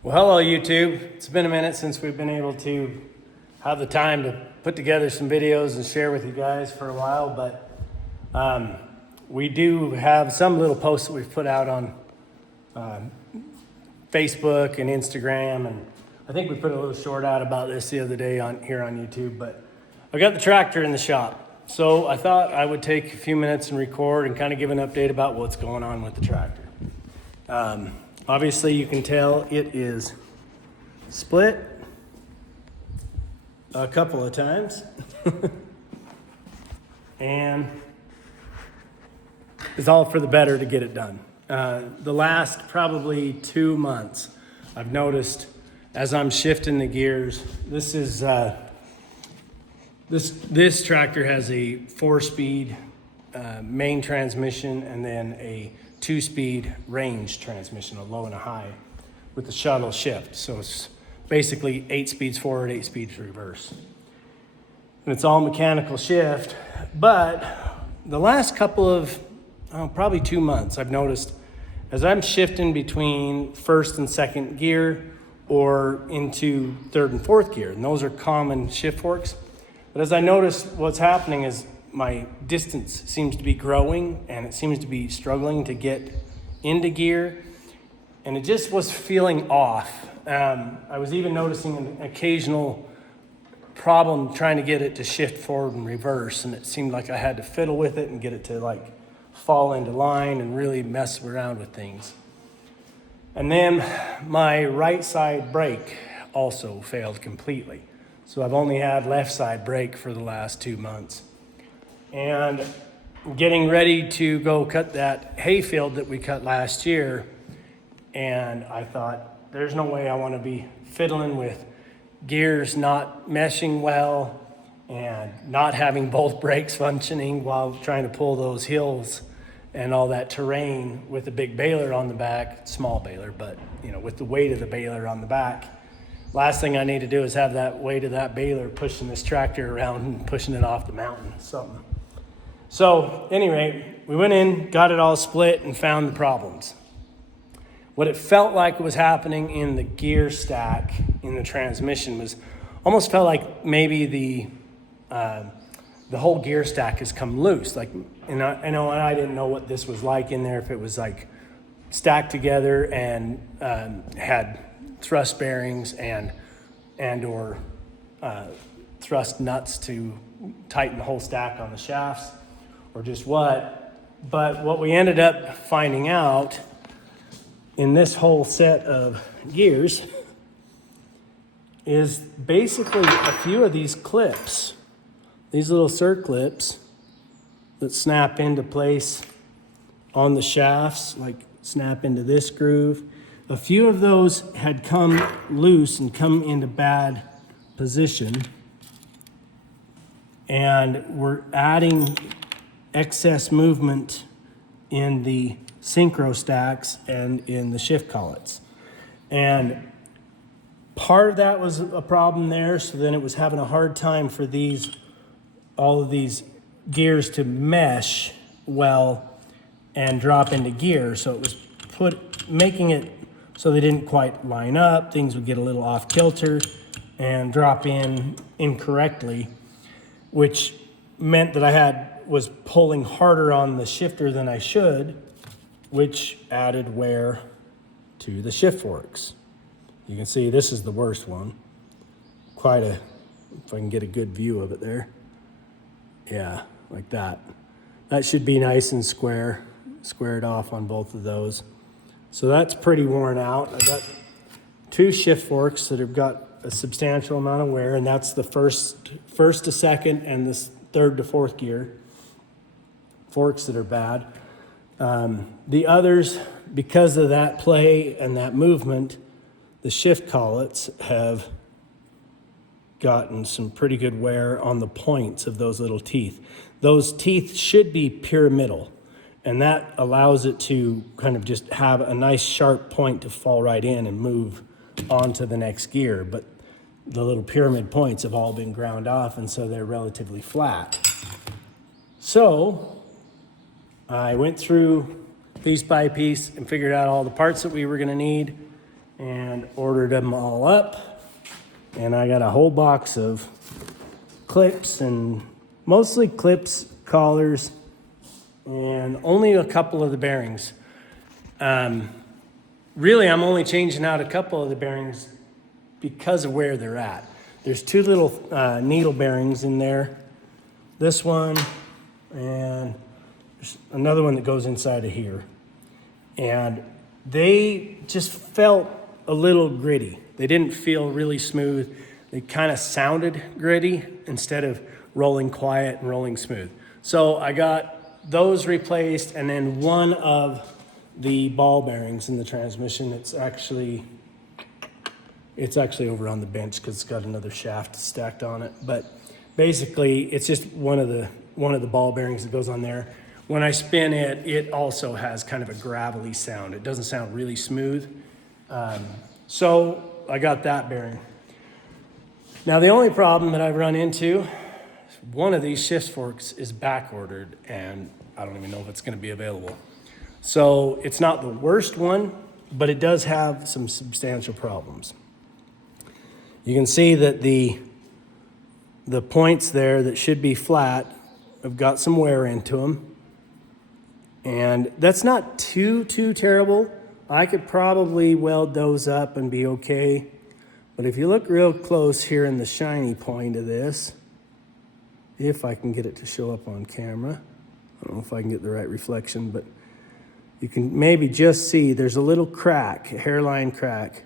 Well, hello YouTube. It's been a minute since we've been able to have the time to put together some videos and share with you guys for a while, but we do have some little posts that we've put out on Facebook and Instagram, and I think we put a little short out about this the other day here on YouTube, but I got the tractor in the shop. So I thought I would take a few minutes and record and kind of give an update about what's going on with the tractor. Obviously you can tell it is split a couple of times and it's all for the better to get it done. The last probably 2 months, I've noticed as I'm shifting the gears, this is this tractor has a 4-speed main transmission and then a 2-speed range transmission, a low and a high, with the shuttle shift. So it's basically 8 speeds forward, 8 speeds reverse. And it's all mechanical shift. But the last couple of, probably 2 months, I've noticed as I'm shifting between first and second gear or into third and fourth gear, and those are common shift forks. But as I notice what's happening is my distance seems to be growing and it seems to be struggling to get into gear, and it just was feeling off. I was even noticing an occasional problem trying to get it to shift forward and reverse, and it seemed like I had to fiddle with it and get it to like fall into line and really mess around with things. And then my right side brake also failed completely. So I've only had left side brake for the last 2 months. And getting ready to go cut that hayfield that we cut last year, and I thought, there's no way I want to be fiddling with gears not meshing well and not having both brakes functioning while trying to pull those hills and all that terrain with a big baler on the back, small baler, but with the weight of the baler on the back. Last thing I need to do is have that weight of that baler pushing this tractor around and pushing it off the mountain, something. So anyway, we went in, got it all split, and found the problems. What it felt like was happening in the gear stack in the transmission was almost felt like maybe the whole gear stack has come loose. And I didn't know what this was like in there, if it was like stacked together and had thrust bearings and or thrust nuts to tighten the whole stack on the shafts, or just what. But what we ended up finding out in this whole set of gears is basically a few of these clips, these little circlips that snap into place on the shafts, like snap into this groove. A few of those had come loose and come into bad position, and we're adding excess movement in the synchro stacks and in the shift collets. And part of that was a problem there, so then it was having a hard time for all of these gears to mesh well and drop into gear. So it was making it so they didn't quite line up. Things would get a little off kilter and drop in incorrectly, which meant that I was pulling harder on the shifter than I should, which added wear to the shift forks. You can see this is the worst one. If I can get a good view of it there. Yeah, like that. That should be nice and squared off on both of those. So that's pretty worn out. I got 2 shift forks that have got a substantial amount of wear, and that's the first to second and the third to fourth gear forks that are bad. The others, because of that play and that movement, the shift collets have gotten some pretty good wear on the points of those little teeth. Those teeth should be pyramidal, and that allows it to kind of just have a nice sharp point to fall right in and move on to the next gear. But the little pyramid points have all been ground off, and so they're relatively flat. So I went through piece by piece and figured out all the parts that we were going to need and ordered them all up. And I got a whole box of clips, and mostly clips, collars, and only a couple of the bearings. Really, I'm only changing out a couple of the bearings because of where they're at. There's two little needle bearings in there. This one, and there's another one that goes inside of here. And they just felt a little gritty. They didn't feel really smooth. They kind of sounded gritty instead of rolling quiet and rolling smooth. So I got those replaced, and then one of the ball bearings in the transmission, it's actually over on the bench because it's got another shaft stacked on it. But basically, it's just one of the ball bearings that goes on there. When I spin it, it also has kind of a gravelly sound. It doesn't sound really smooth. So I got that bearing. Now the only problem that I've run into, one of these shift forks is back ordered, and I don't even know if it's going to be available. So it's not the worst one, but it does have some substantial problems. You can see that the points there that should be flat have got some wear into them. And that's not too terrible. I could probably weld those up and be okay. But if you look real close here in the shiny point of this, if I can get it to show up on camera, I don't know if I can get the right reflection, but you can maybe just see there's a little crack, a hairline crack,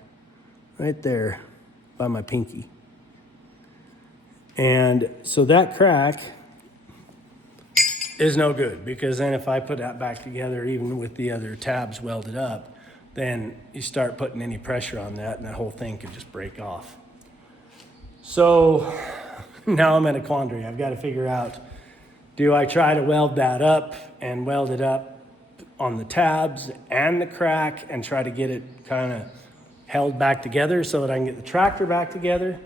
right there by my pinky. And so that crack is no good, because then if I put that back together, even with the other tabs welded up, then you start putting any pressure on that and that whole thing could just break off. So now I'm in a quandary. I've got to figure out, do I try to weld that up and weld it up on the tabs and the crack and try to get it kind of held back together so that I can get the tractor back together?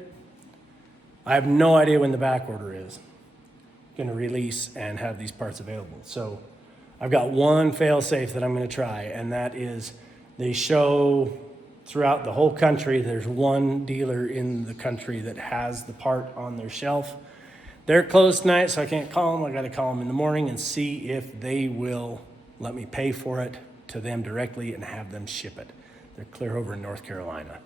I have no idea when the back order is going to release and have these parts available. So I've got one fail safe that I'm going to try, and that is they show throughout the whole country, there's one dealer in the country that has the part on their shelf. They're closed tonight, so I can't call them. I got to call them in the morning and see if they will let me pay for it to them directly and have them ship it. They're clear over in North Carolina.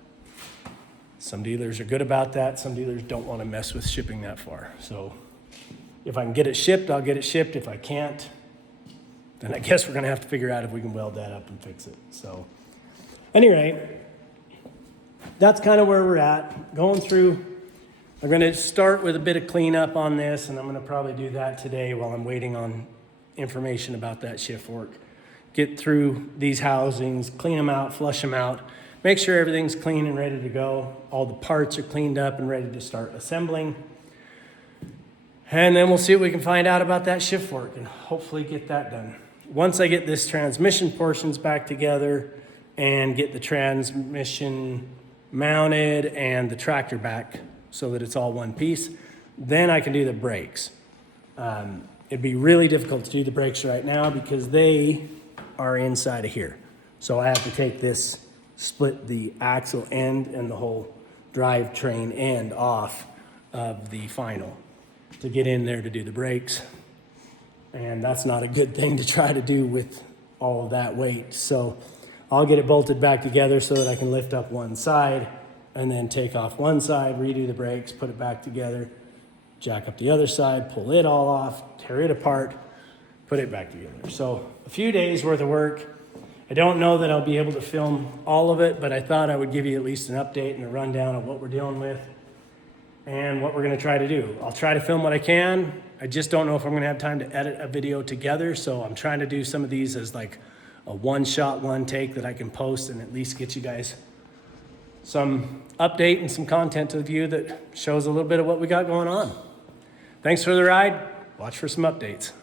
Some dealers are good about that. Some dealers don't want to mess with shipping that far. So if I can get it shipped, I'll get it shipped. If I can't, then I guess we're going to have to figure out if we can weld that up and fix it. So anyway, that's kind of where we're at. Going through, I'm going to start with a bit of cleanup on this, and I'm going to probably do that today while I'm waiting on information about that shift fork. Get through these housings, clean them out, flush them out, make sure everything's clean and ready to go. All the parts are cleaned up and ready to start assembling. And then we'll see what we can find out about that shift fork and hopefully get that done. Once I get this transmission portions back together and get the transmission mounted and the tractor back so that it's all one piece, then I can do the brakes. It'd be really difficult to do the brakes right now because they are inside of here. So I have to take this, split the axle end and the whole drivetrain end off of the final to get in there to do the brakes. And that's not a good thing to try to do with all of that weight. So I'll get it bolted back together so that I can lift up one side and then take off one side, redo the brakes, put it back together, jack up the other side, pull it all off, tear it apart, put it back together. So a few days worth of work. I don't know that I'll be able to film all of it, but I thought I would give you at least an update and a rundown of what we're dealing with and what we're going to try to do. I'll try to film what I can. I just don't know if I'm going to have time to edit a video together, so I'm trying to do some of these as like a one-shot, one-take that I can post and at least get you guys some update and some content to view that shows a little bit of what we got going on. Thanks for the ride. Watch for some updates.